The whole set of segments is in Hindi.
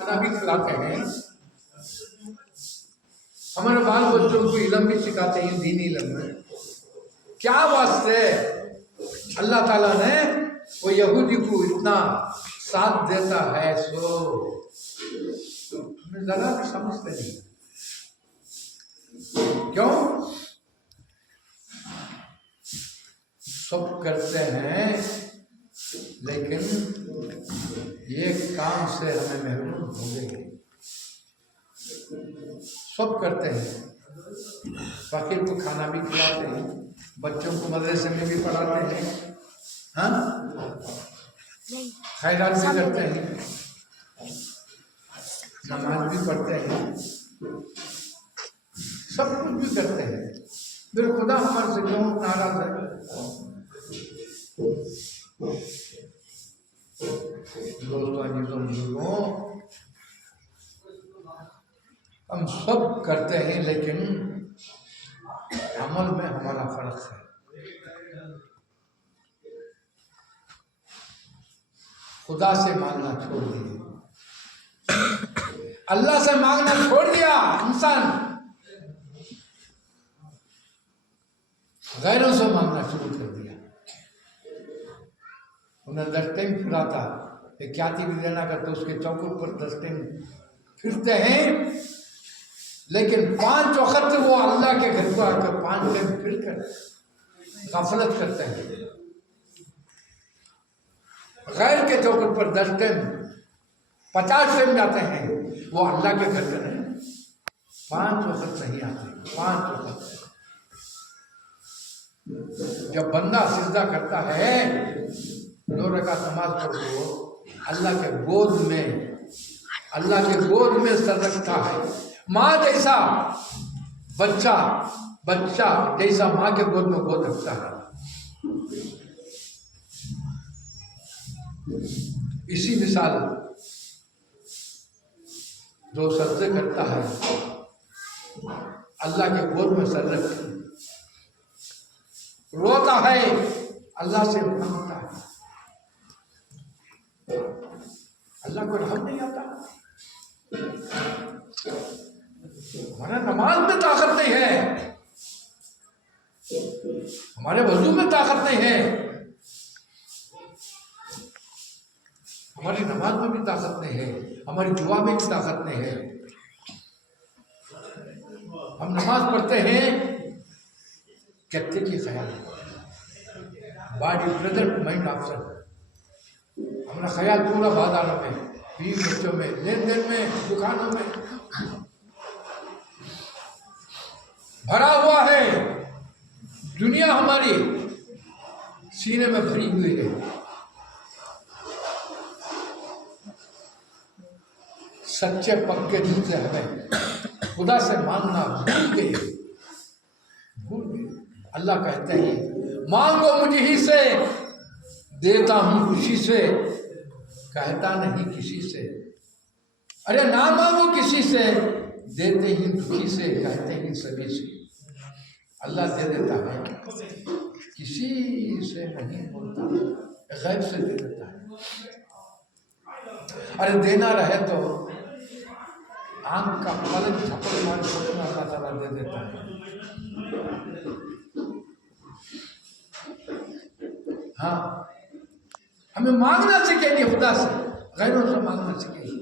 खाना भी खिलाते हैं, हमारे बाल बच्चों को इल्म भी सिखाते हैं, दीनी इल्म में। क्या वास्ते अल्लाह ताला ने वो यहूदी को इतना साथ देता है, सो हमें जरा भी समझते नहीं। क्यों? सब करते हैं, लेकिन ये काम से हमें महरूम हो गए। सब करते हैं, फकीर को खाना भी खिलाते हैं, बच्चों को मदरसे में भी पढ़ाते हैं, हाँ, खैरात भी करते हैं, नमाज भी पढ़ते हैं, सब कुछ भी करते हैं। फिर खुदा हमारे से क्यों नाराज है? दोस्तों, हम सब करते हैं, लेकिन अमल में हमारा फर्क है। खुदा से मांगना छोड़ दिए, अल्लाह से मांगना छोड़ दिया इंसान, गैरों से मांगना शुरू कर दिया। उन्हें 10 टाइम फिराता, क्या चीज लेना करते उसके चौकुट पर 10 टाइम फिरते हैं, लेकिन 5 वक्त वो अल्लाह के घर को आकर 5 टाइम फिर कर गफलत करते हैं। गैर के चौकुट पर 10 टाइम 50 टाइम जाते हैं, वो अल्लाह के घर का नहीं, 5 वक्त नहीं आते, 5 वक्त। जब बंदा सिजदा करता है, 2 रकात नमाज पढ़ो, अल्लाह के गोद में सर रखता है। माँ जैसा बच्चा जैसा माँ के गोद में गोद रखता है। इसी मिसाल जो सजदे करता है, अल्लाह के गोद में सर रख रोता है, अल्लाह से मांगता है। अल्लाह को रहम नहीं आता। हमारा नमाज में ताकत नहीं है, हमारे वजू में ताकत नहीं है, हमारी नमाज में भी ताकत नहीं है, हमारी दुआ में भी ताकत नहीं है। हम नमाज पढ़ते हैं कहते की ख्याल, बॉडी प्रेजेंट माइंड ऑप्शन, हमारा ख्याल पूरा बाजारों में, बीवी बच्चों में, लेन देन में, दुकानों में भरा हुआ है। दुनिया हमारी सीने में भरी हुई है। सच्चे पक्के दिल से हमें खुदा से मांगना भूल गए। अल्लाह कहते हैं मांगो मुझे ही से, देता हूं खुशी से, कहता नहीं किसी से। अरे ना मांगो किसी से, देते ही दुखी से, कहते ही सभी से। अल्लाह दे देता है, किसी से नहीं बोलता, गैब से दे देता है। अरे देना रहे तो आंख का पलक झपक मार सोचना अल्लाह ताला दे देता है। हाँ, हमें मांगना सीखेंगे खुदा से, गैरों से मांगना सीखेंगे।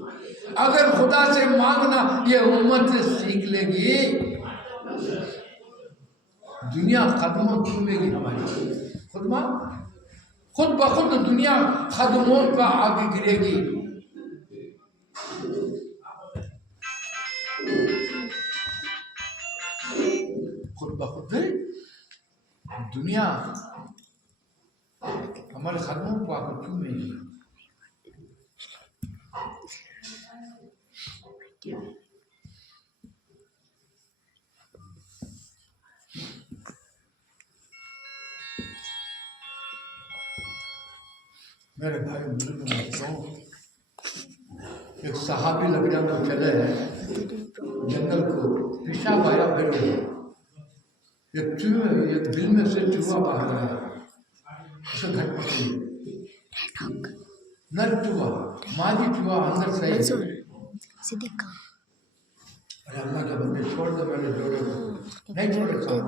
अगर खुदा से मांगना ये उम्मत से सीख लेगी, दुनिया कदमों चूमेगी हमारी। खुद ब खुद दुनिया कदमों पर आगे गिरेगी। खुद ब खुद दुनिया हमारे कदमों को आकर चूमेगी। मेरे भाई बुजुर्ग, एक सहाबी लकड़ियां में चले हैं जंगल को, पेशाब आया फिर एक दिल में से चूहा बाहर आया, उसे घट पकड़ी, नर चूहा, मादी चूहा अंदर से सीधे काम। अरे अल्लाह के बंदे छोड़ दो मेरे जोड़े को, नहीं छोड़े साहब।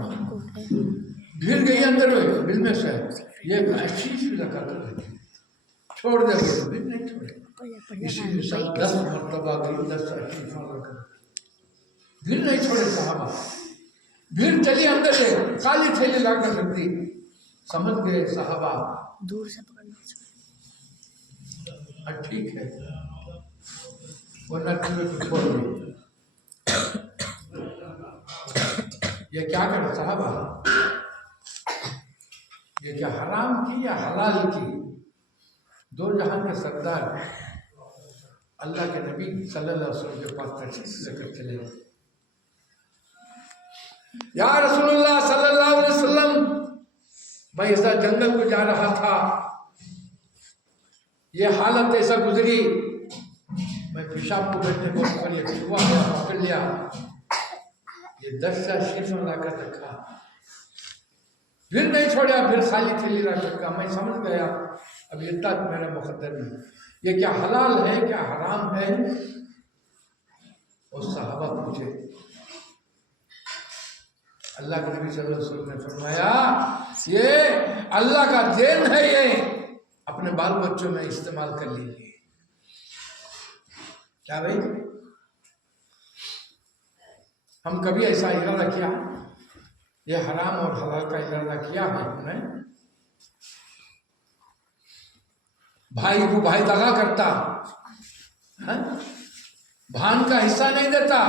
गिर गई अंदर बिल में से, ये शीश भी लगा कर रही, छोड़ दे तो भी नहीं छोड़े। इसी सब 10 मरतबा गई, 10 अशीफा लगा फिर नहीं छोड़े साहबा। भीड़ चली अंदर से, काली थैली लाकर रख दी। समझ गए साहबा, दूर से पकड़ना। ठीक है, वरना तुम्हें छोड़ दी। ये क्या करे साहबा, ये क्या हराम की या हलाल की? दो जहां के सरदार अल्लाह के नबी सल्लल्लाहु अलैहि वसल्लम के पास तशरीफ लेकर चले। या रसूलुल्लाह सल्लल्लाहु अलैहि वसल्लम, मैं ऐसा जंगल को जा रहा था, ये हालत ऐसा गुजरी, मैं पेशाब को बैठने को पकड़ लिया, ये 10 शीश में लाकर रखा, फिर नहीं छोड़ा, फिर खाली थैली रख रखा। मैं समझ गया अब ये तक मेरे मुकद्दर में, ये क्या हलाल है क्या हराम है? और साहबा पूछे, अल्लाह के नबी सल्लल्लाहु अलैहि वसल्लम ने फरमाया, ये अल्लाह का देन है, ये अपने बाल बच्चों में इस्तेमाल कर लीजिए। क्या भाई, हम कभी ऐसा इरादा किया, ये हराम और हलाल का इरादा किया है हमने? भाई को भाई दगा करता है, भान का हिस्सा नहीं देता,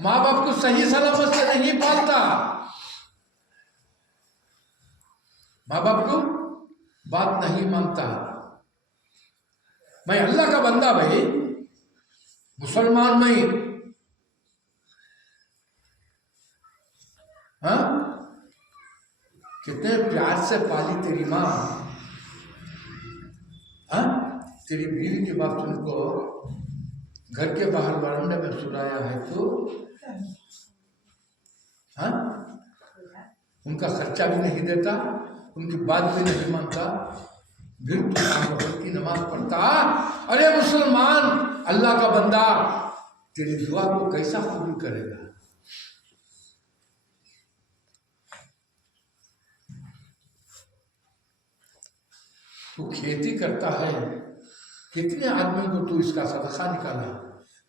माँ बाप को सही सलामत से नहीं पालता, माँ बाप को बात नहीं मानता। मैं अल्लाह का बंदा भाई, मुसलमान नहीं, हाँ? कितने प्यार से पाली तेरी माँ, हाँ? तेरी बीवी के बाप तुमको घर के बाहर बरामदे में सुलाया है, तो हाँ? उनका खर्चा भी नहीं देता, उनकी बात भी नहीं मानता, फिर की नमाज पढ़ता। अरे मुसलमान, अल्लाह का बंदा, तेरी दुआ को कैसा कबूल करेगा? तू खेती करता है, कितने आदमी को तू इसका सदका निकाला?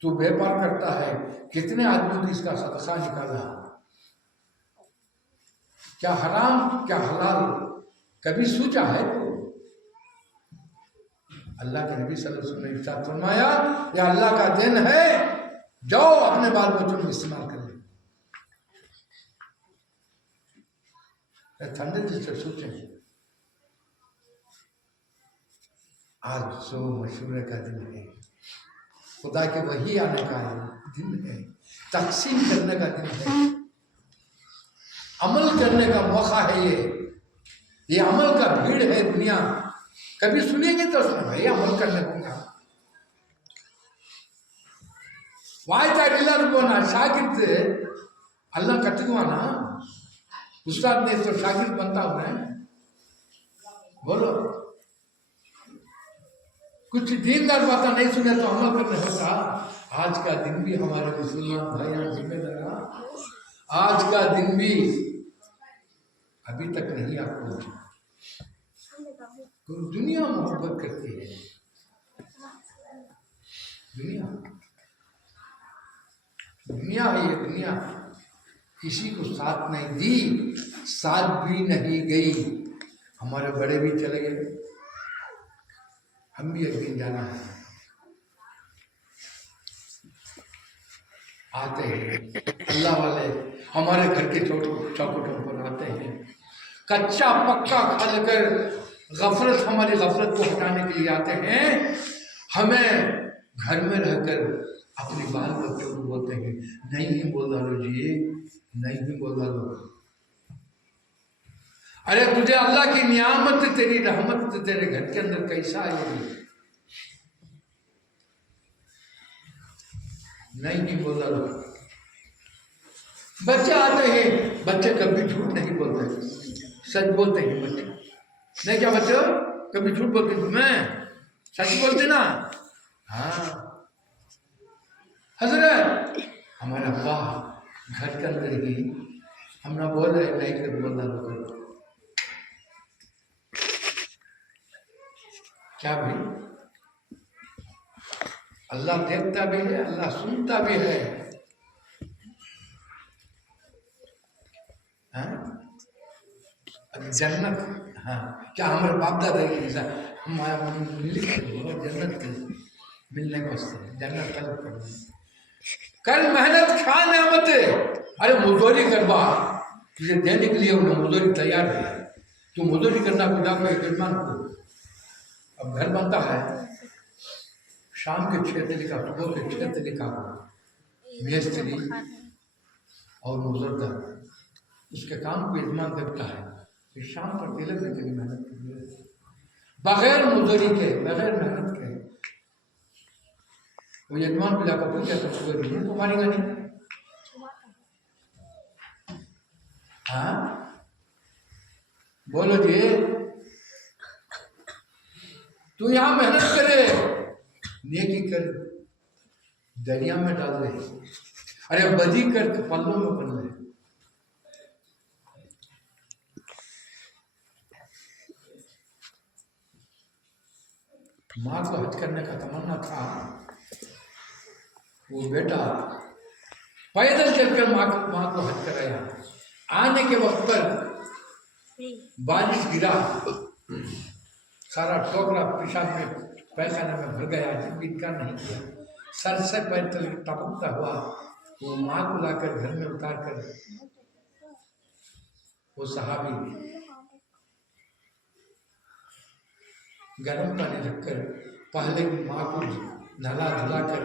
तू व्यापार करता है, कितने आदमी को इसका सदका निकाला? क्या हराम क्या हलाल कभी सोचा है? तो अल्लाह के नबी सल्लल्लाहु अलैहि वसल्लम ने इरशाद फरमाया, यह अल्लाह का देन है, जाओ अपने बाल बच्चों में इस्तेमाल कर ले। ठंडे दिल से सोचें, आज सो मशूरे का दिन है, खुदा के वही आने का दिन है, तकसीम करने का दिन है, अमल करने का मौका है। ये अमल का भीड़ है दुनिया। कभी सुनेंगे तो सुना भाई अमल करने को क्या वायता ना शागिर्द अल्लाह कटवाना उस्ताद ने तो शागिर्द बनता हूं मैं। बोलो, कुछ दीनदार बातें नहीं सुने तो अमल करने होता। आज का दिन भी हमारे मुसलमान भाई जिम्मेदार, आज का दिन भी अभी तक नहीं आपको दुनिया मोहब्बत करती है। दुनिया है ये दुनिया, किसी को साथ नहीं दी, साथ भी नहीं गई। हमारे बड़े भी चले गए, हम भी एक दिन जाना है। आते हैं अल्लाह वाले हमारे घर के चौखटों पर आते हैं, कच्चा पक्का खा लेकर गफलत हमारी गफलत को हटाने के लिए आते हैं। हमें घर में रहकर अपने बाल बच्चों को बोलते हैं, नहीं बोल डालो जी, नहीं बोल डालो। अरे तुझे अल्लाह की नियामत, तेरी रहमत तेरे घर के अंदर कैसा आएगी? नहीं बोल डालो। बच्चे आते हैं, बच्चे कभी झूठ नहीं बोलते, सच बोलते हैं बच्चे। नहीं क्या बच्चों, कभी झूठ बोलती हूँ मैं, सच बोलती ना। हाँ हजरत हमारा अब्बा घर के अंदर ही हम ना बोल रहे नहीं कर बोलना लोग क्या भाई, अल्लाह देखता भी है, अल्लाह सुनता भी है। हाँ? जन्नत, हाँ क्या हमारे बाप दादा की जैसा हमारा जन्नत मिलने को जन्नत तलब करनी, कल मेहनत खा नेमत। अरे मजदूरी करवा, तुझे देने के लिए उन्हें मजदूरी तैयार है, तू मजदूरी करना खुदा को यजमान को। अब घर बनता है शाम के 6 तरीका, सुबह के 6 तरीका मिस्त्री और मुजरदार उसके काम को यजमान करता है। फिर शाम पर दिल में तेरी मेहनत करनी बगैर मजदूरी के, बगैर मेहनत के। वो यजमान को जाकर पूछा तो मजदूरी नहीं तो मारेगा नहीं। हाँ बोलो जी, तू यहां मेहनत करे, नेकी कर दरिया में डाल दे, अरे बदी कर पल्लों में बन ले। माँ को हज करने का तमन्ना था, वो बेटा पैदल चलकर माँ को हज कराया। आने के वक्त पर बारिश गिरा, सारा टोकरा पेशाब में पैखाने में भर गया, जिंदगी का नहीं किया। सर से पैर तक टपकता हुआ वो माँ को लाकर घर में उतार कर वो सहाबी गर्म पानी रखकर पहले माँ को नहला धुला कर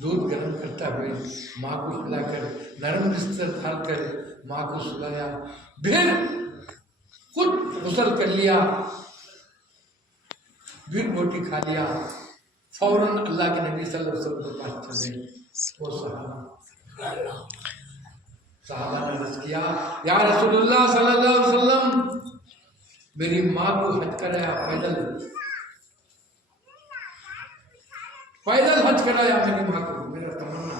दूध गर्म करता हुए माँ को सुलाकर नरम बिस्तर डाल कर माँ को सुलाया, फिर खुद गुसल कर लिया, फिर रोटी खा लिया। फौरन अल्लाह के नबी सल्लल्लाहु अलैहि वसल्लम के पास चले। वो सहाबा ने अर्ज किया, या रसूलुल्लाह सल्लल्लाहु अलैहि वसल्लम, मेरी माँ को हज कराया, पैदल हज कराया मेरी माँ को, मेरा तमन्ना,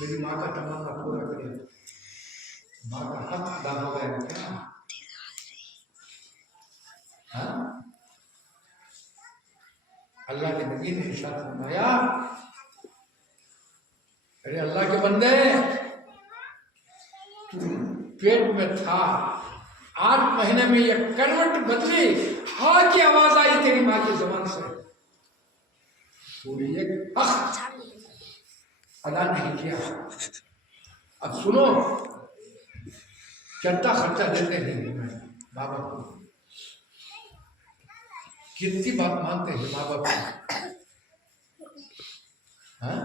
मेरी माँ का तमन्ना पूरा करे। माँ का हक अदा हो गया क्या? हाँ? अल्लाह के नबी ने इरशाद फरमाया, अरे अल्लाह के बंदे, पेट में था 8 महीने में ये करवट बदली, हाँ की आवाज आई तेरी माँ की जबान से, पूरी एक अदा नहीं किया। अब सुनो, चलता खर्चा देते हैं बाबा को, कितनी बात मानते हैं माँ बाप को। हाँ?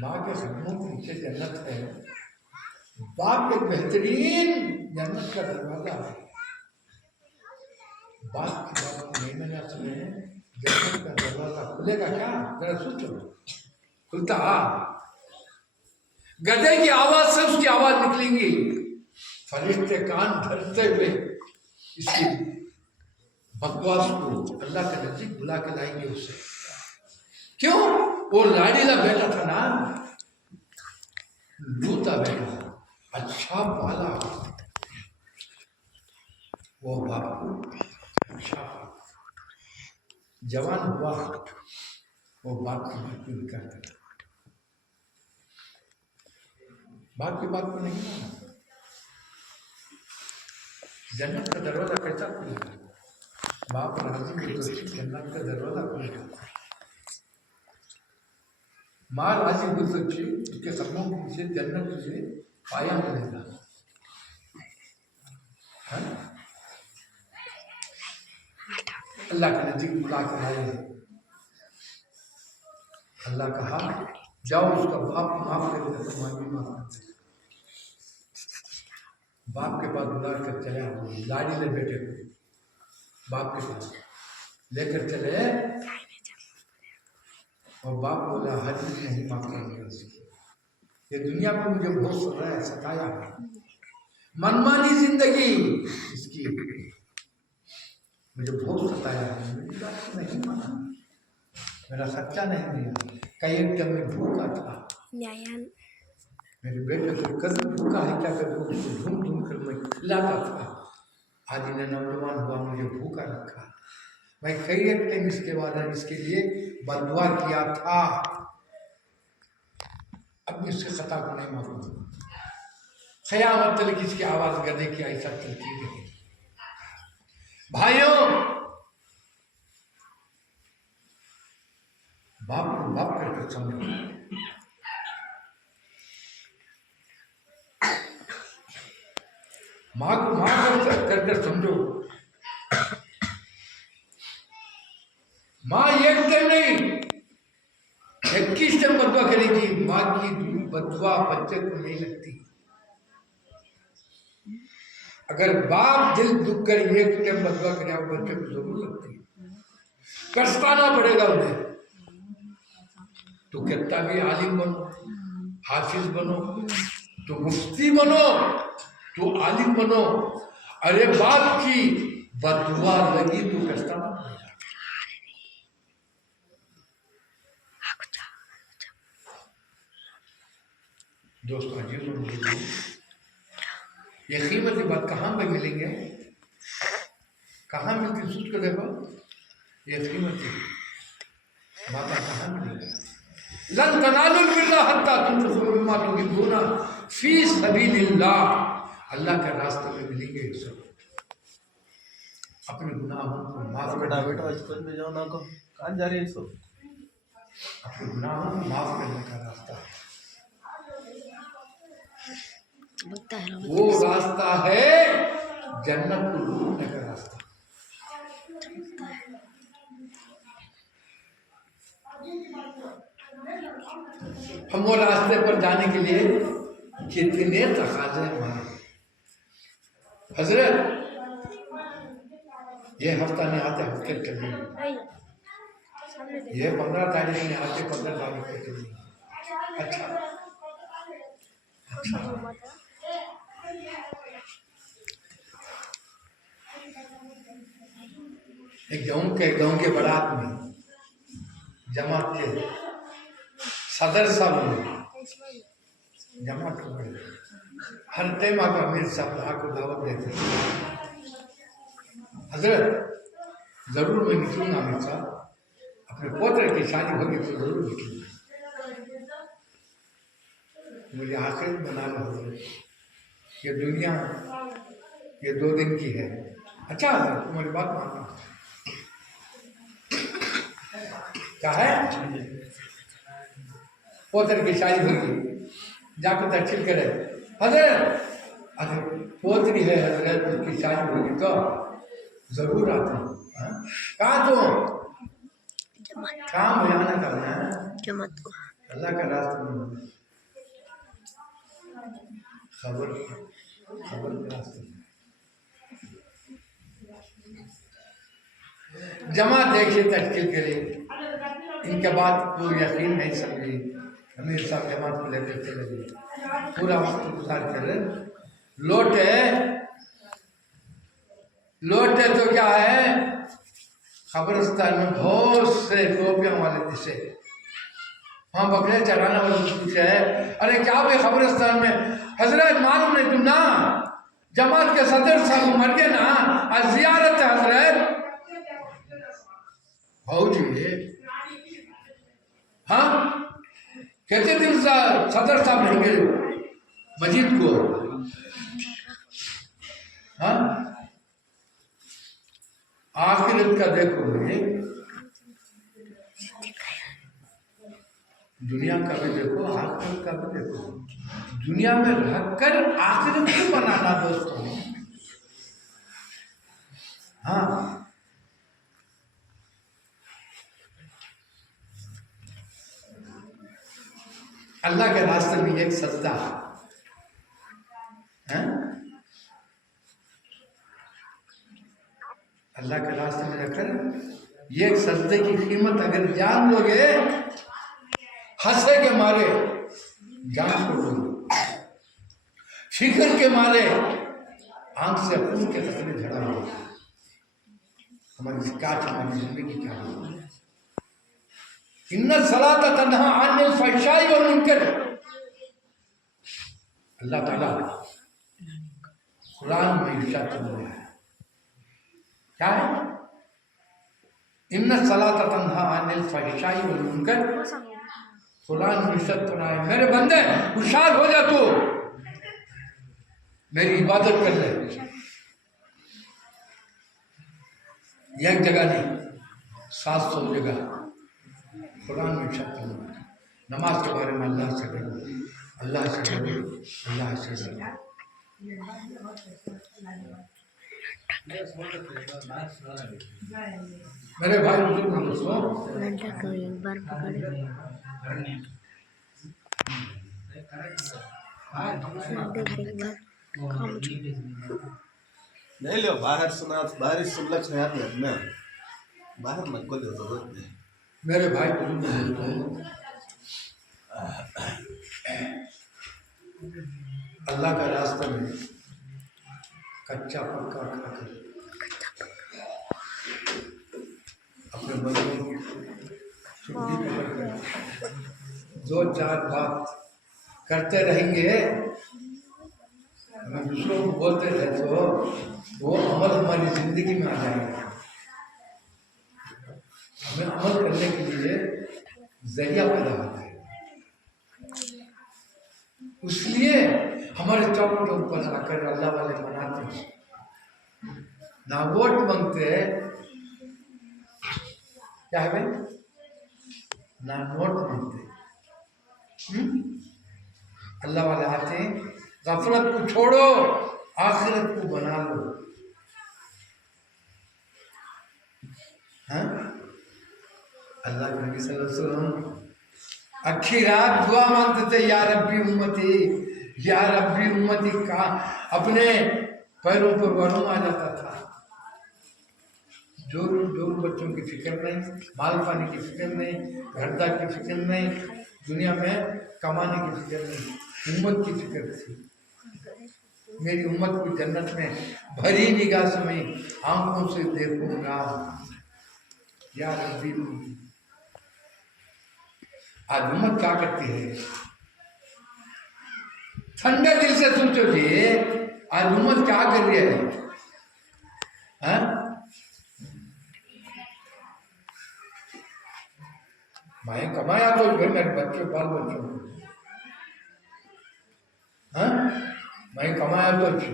माँ के कदमों के नीचे जन्नत है, बाप एक बेहतरीन जन्नत का दरवाजा है। बाप की बात नहीं मैंने सुने, जन्नत का दरवाजा खुलेगा क्या? जरा सोचो, खुलता गधे की आवाज से उसकी आवाज निकलेंगी, फरिश्ते कान धरते हुए इसकी बकवास को अल्लाह के नजदीक बुला के लाएंगे उसे। क्यों? वो लाडीला बेटा था ना, लूता बेटा, अच्छा वाला, वो बाप को अच्छा जवान हुआ, वो बाप की बात को निकाल दिया, बाप की बात को नहीं माना। जन्नत का दरवाजा कैसा खुलेगा? बाप राजी हो तो जन्नत का दरवाजा खुलेगा। माँ राजी हो तो उसके कदमों के नीचे जन्नत तुझे पाया मिलेगा। अल्लाह के नजीक बुला के आए, अल्लाह कहा जाओ उसका बाप माफ कर दे, तुम्हारी माफ कर दे। बाप के पास बुला कर चले, लाड़ी ले बेटे को बाप के पास लेकर चले, और बाप बोला हज नहीं माफ कर, ये दुनिया में मुझे बहुत सताया है, मनमानी जिंदगी इसकी। मुझे बहुत सताया है, मेरी बात को नहीं माना, मेरा खर्चा नहीं दिया। कई एक जब मैं भूखा था, मेरे बेटे को कभी भूखा है क्या करके उसको ढूंढ ढूंढ कर मैं खिलाता था। आज इन्हें नौजवान हुआ, मुझे भूखा रखा। मैं कई एक टाइम इसके बाद इसके लिए बदुआ किया था। अब इसके खता को नहीं मालूम। क़यामत तक इसकी आवाज गधे की ऐसा चलती रही। भाइयों, बाप को बाप करके समझो, माँ को माँ कर समझो। माँ एक टाइम नहीं 21 टाइम बदुआ करेगी। माँ की बदुआ बच्चे को नहीं लगती। अगर बाप दिल दुख कर एक टाइम बदुआ करे बच्चे को जरूर लगती है, कष्टाना पड़ेगा उन्हें। तो कितना भी आलिम बनो, हाफिज बनो, तो मुफ्ती बनो, तो आलिम बनो, अरे बाप की बदुआ लगी तो कष्टाना पड़ेगा। दोस्तों जी सुन, ये कीमती बात कहाँ पे मिलेंगे, कहाँ मिलती? सोच कर देखो, ये कीमती बात कहाँ मिलेगी? लन तनालुल बिर्रा हत्ता तुनफिकू मिम्मा तुहिब्बूना फी सबीलिल्लाह। अल्लाह के रास्ते में मिलेंगे ये सब। अपने गुनाहों को माफ बेटा बेटा बचपन में जाओ ना को कहाँ जा रही है सब? अपने गुनाहों को माफ करने का रास्ता है। वो रास्ता है जन्नत को ढूंढने का रास्ता। हम वो रास्ते पर जाने के लिए कितने तकाज़े हमारे। हजरत ये हफ्ता नहीं आते, हफ्ते चलिए, ये 15 तारीख में आते, 15 तारीख को चलिए। अच्छा अच्छा, एक गाँव के बारात में जमात के सदर साहब जमात को बड़े हर टाइम आकर अमीर साहब को दावत देते। हजरत जरूर मैं निकलूंगा, अमीर साहब अपने पोते की शादी होगी तो जरूर निकलूंगा, मुझे आखिर बना लो। ये दुनिया ये 2 दिन की है। अच्छा तुम्हारी बात मानना क्या है? पोतर की शादी होगी, जाकर दर्शन करे। हजरत अरे पोतरी है हजरत, उसकी शादी होगी तो जरूर आते हैं। कहाँ तो काम बयाना करना है अल्लाह का रास्ते में, खबर के रास्ते में जमा देखिए, तश्कील करे। इनके बाद कोई यकीन नहीं समझी, अमीर साहब जमात को लेकर चले गए, पूरा वक्त गुजार कर लौटे तो क्या है, खबरस्तान में बहुत से टोपियां वाले दिसे, वहाँ बकरे चराने वाले पूछे है, अरे क्या भाई खबरस्तान में? हजरत मालूम नहीं तुम ना, जमात के सदर साहब मर गए ना, आज जियारत है हजरत। हाँ कहते दिन सदर साहब नहीं गए मस्जिद को। हाँ आखिरत का देखो, दुनिया का भी देखो, आखिरत का भी देखो। दुनिया में रहकर आखिरत को बनाना दोस्तों। हाँ अल्लाह के रास्ते में एक सजदा है, अल्लाह के रास्ते में रखकर ये सजदे की कीमत अगर जान लोगे, हंसे के मारे जान छोड़ दोगे, फिक्र के मारे आंख से खून के कतरे झड़ा हुआ हमारी काट हमारी जिंदगी क्या हुई। इन्ना सलात तन्हा अनिल फहशाई व मुनकर। अल्लाह ताला कुरान में इरशाद फरमाया है, क्या है? इन्ना सलात तन्हा अनिल फहशाई व मुनकर। कुरान में इरशाद फरमाया, मेरे बंदे होशियार हो जा, तू मेरी इबादत कर ले। एक जगह नहीं, 700 जगह कुरान में इरशाद फरमाया। नमाज के बारे में अल्लाह से डरो, अल्लाह से डरो, अल्लाह से डरो। मेरे भाई बुजुर्ग दोस्तों, नहीं लो बाहर सुना, बाहर सुन लग याद है ना, बाहर मत को जरूरत नहीं। मेरे भाई बुजुर्ग दोस्तों, अल्लाह का रास्ता में कच्चा पक्का खाकर अपने मन में छुट्टी पकड़कर 2-4 बात करते रहेंगे, हमें दूसरों को बोलते रहे तो वो अमल हमारी जिंदगी में आ जाएगा। हमें अमल करने के लिए जरिया पैदा होता है। इसलिए हमारे चौकों के ऊपर आकर अल्लाह वाले मनाते हैं, ना वोट मांगते, क्या है भाई, ना नोट मांगते। अल्लाह वाले आते हैं, गफलत को छोड़ो, आखिरत को बना लो। हाँ, अल्लाह के नबी सल्लल्लाहु अलैहि वसल्लम अच्छी रात दुआ मांगते थे, या रब्बी उम्मती, या रब्बी उम्मती का अपने पैरों पर वरुण आ जाता था। जो बच्चों की फिक्र नहीं, माल पानी की फिक्र नहीं, घरदार की फिक्र नहीं, दुनिया में कमाने की फिक्र नहीं, उम्मत की फिक्र थी। मेरी उम्मत को जन्नत में भरी निगाह से मैं आंखों से देखूंगा, या रब्बी उम्मती। आज उम्मत क्या करती है? ठंडे दिल से सोचो जी, आज उम्मत क्या कर रही है? हाँ? मैं कमाया तो भाई मेरे बच्चे बाल बच्चों को, हाँ, मैं कमाया तो अच्छी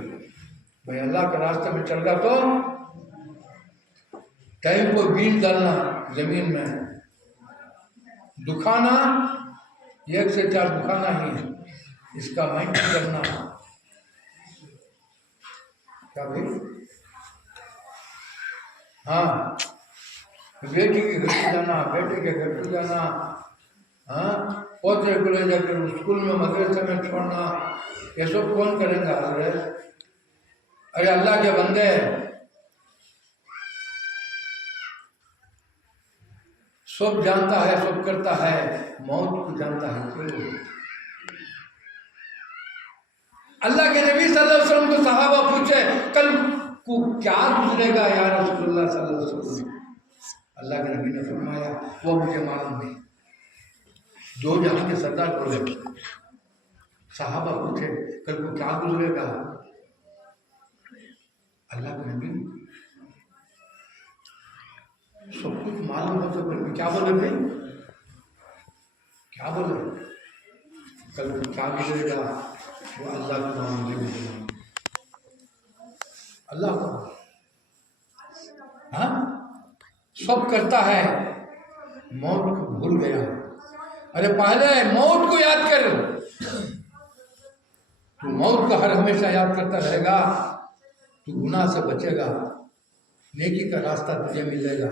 भाई, अल्लाह के रास्ते में चल रहा तो टाइम को बीन डालना जमीन में, दुखाना 1 से 4 दुखाना ही, इसका माइंड करना। क्या भाई? हाँ, बेटी के घर पे जाना, बेटे के घर पे जाना, हाँ, पोते को ले जाकर स्कूल में मदरसे में छोड़ना, ये सब कौन करेगा? अरे अल्लाह के बंदे, सब जानता है, सब करता है, मौत को जानता है क्यों? अल्लाह के नबी सल्लल्लाहु अलैहि वसल्लम को सहाबा पूछे, कल को क्या गुजरेगा या रसूलुल्लाह सल्लल्लाहु अलैहि वसल्लम? अल्लाह के नबी ने फरमाया, वो मुझे मालूम नहीं। 2 जहां के सरदार बोले, सहाबा पूछे, कल को क्या गुजरेगा? अल्लाह के नबी सब कुछ मालूम हो तो फिर क्या बोले भाई? क्या बोले? कल को क्या गुजरेगा वो अल्लाह को मालूम है। अल्लाह को, हाँ, सब करता है, मौत को भूल गया। अरे पहले मौत को याद कर, तू मौत को हर हमेशा याद करता रहेगा, तू गुनाह से बचेगा, नेकी का रास्ता तुझे मिलेगा।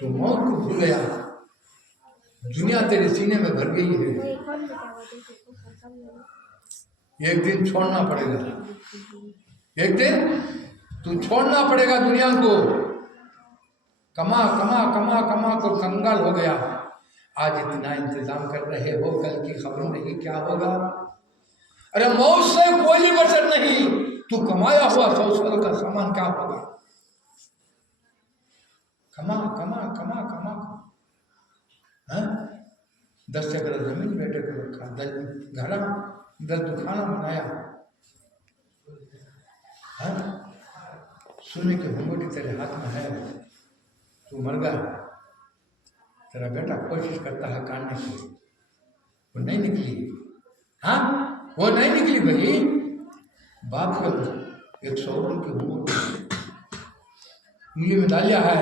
तो मौत को भूल गया, दुनिया तेरे सीने में भर गई है, एक दिन छोड़ना पड़ेगा, एक दिन तू छोड़ना पड़ेगा दुनिया को। कमा कमा कमा कमा को कंगाल हो गया, आज इतना इंतजाम कर रहे हो, कल की खबर नहीं क्या होगा। अरे मौत से कोई बचत नहीं, तू कमाया हुआ 100 साल का सामान क्या होगा? कमा कमा कमा कमा, हाँ? 10 एकड़ जमीन बेटे को रखा, 10 घड़ा, 10 दुकाना बनाया, हाँ? सोने की अंगूठी तेरे हाथ में है, तू मर गया। तेरा बेटा कोशिश करता है काटने की, वो नहीं निकली, हाँ? वो नहीं निकली भाई। बाप को 100 की अंगूठी उंगली में डालिया है,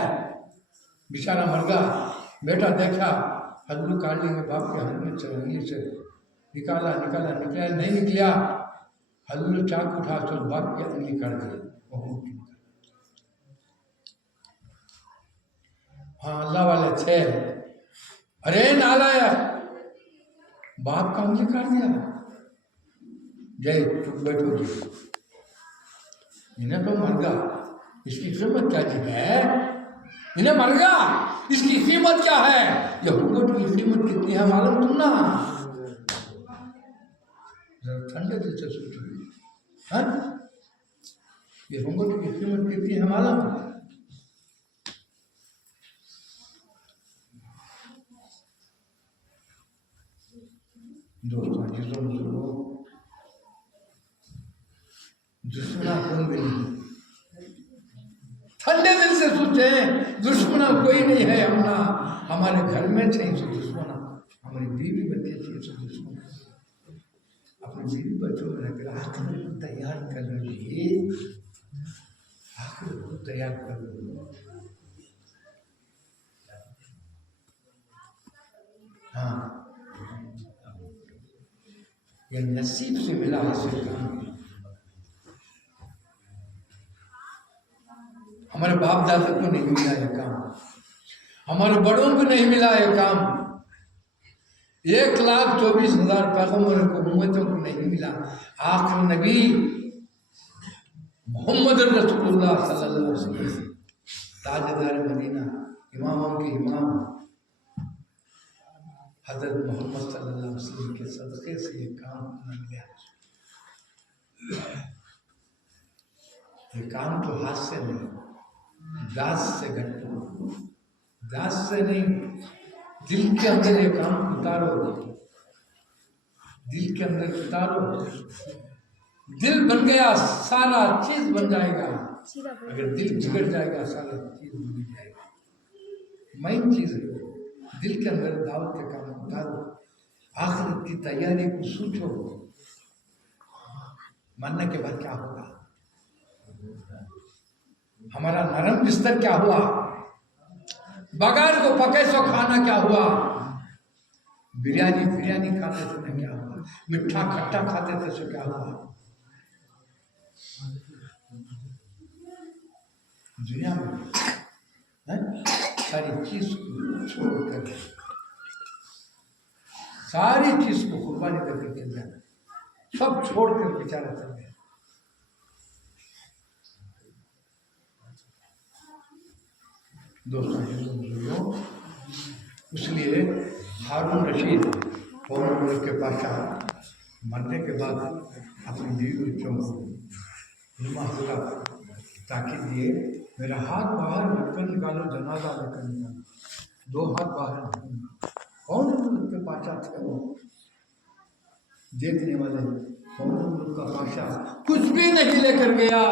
बेचारा मर गया। बेटा देखा, हल्लू काट लेंगे बाप के हाथ में से, उंगली से निकाला निकाला निकला, नहीं निकला। हल्लू चाक उठा, चल बाप की उंगली काट दी, वो अंगूठी। हाँ, अल्लाह वाले थे। अरे नालायक, बाप का उंगली काट दिया। जय, चुप बैठो जी, इन्हें तो मर गया, इसकी कीमत क्या जी है? इन्हें मर गया, इसकी कीमत क्या है? ये हुकूमत की कीमत कितनी है मालूम तुम ना? जरा ठंडे दिल से सोचो, हाँ? ये हुकूमत की कीमत कितनी है मालूम? दोस्तों, जिसों दुश्मना कौन भी नहीं, ठंडे दिल से सोचे, दुश्मना कोई नहीं है हमना। हमारे घर में चाहिए तो दुश्मना, हमारी बीवी बच्चे चाहिए तो दुश्मना। अपने बीवी बच्चों में रख आखिर को तैयार कर लीजिए, आखिर को तैयार कर लीजिए। हाँ, ये नसीब से मिला हासिल काम। हमारे बाप दादा को नहीं मिला ये काम, हमारे बड़ों को नहीं मिला ये काम। 1,24,000 पैगंबरों को, उम्मतों को नहीं मिला। आखिर नबी मोहम्मद रसूलुल्लाह सल्लल्लाहु अलैहि वसल्लम, ताजदार मदीना, इमामों के इमाम हजरत मोहम्मद सल्लल्लाहु अलैहि वसल्लम के सदक़े से ये काम न गया। ये काम तो हाथ से नहीं, दास से घटना, दास से नहीं, दिल के अंदर ये काम उतारो, दिल के अंदर उतारो। दिल बन गया, सारा चीज बन जाएगा। अगर दिल बिगड़ जाएगा, सारा चीज बिगड़ जाएगा। मेन चीज है दिल के अंदर दावत के काम उतारो, आखिरत की तैयारी को सोचो, मरने के बाद क्या होगा, हमारा नरम बिस्तर क्या हुआ, बगैर को पके सो खाना क्या हुआ, बिरयानी बिरयानी खाते थे क्या हुआ, मिठा खट्टा खाते थे सो क्या हुआ। दुनिया में सारी चीज को छोड़कर, सारी चीज को कुर्बानी करके चल जाना, सब छोड़कर बेचारा चल गया। दोस्तों, इसलिए हारून रशीद कौन मुल्क के बादशाह मरने के बाद अपनी बीवी बच्चों को हुआ ताकि दिए, मेरा हाथ बाहर निकल निकालो, जनाजा लेकर निकालो, 2 हाथ बाहर निकालो। कौन मुल्क के बादशाह थे वो? देखने वाले कौन मुल्क का बादशाह कुछ भी नहीं लेकर गया,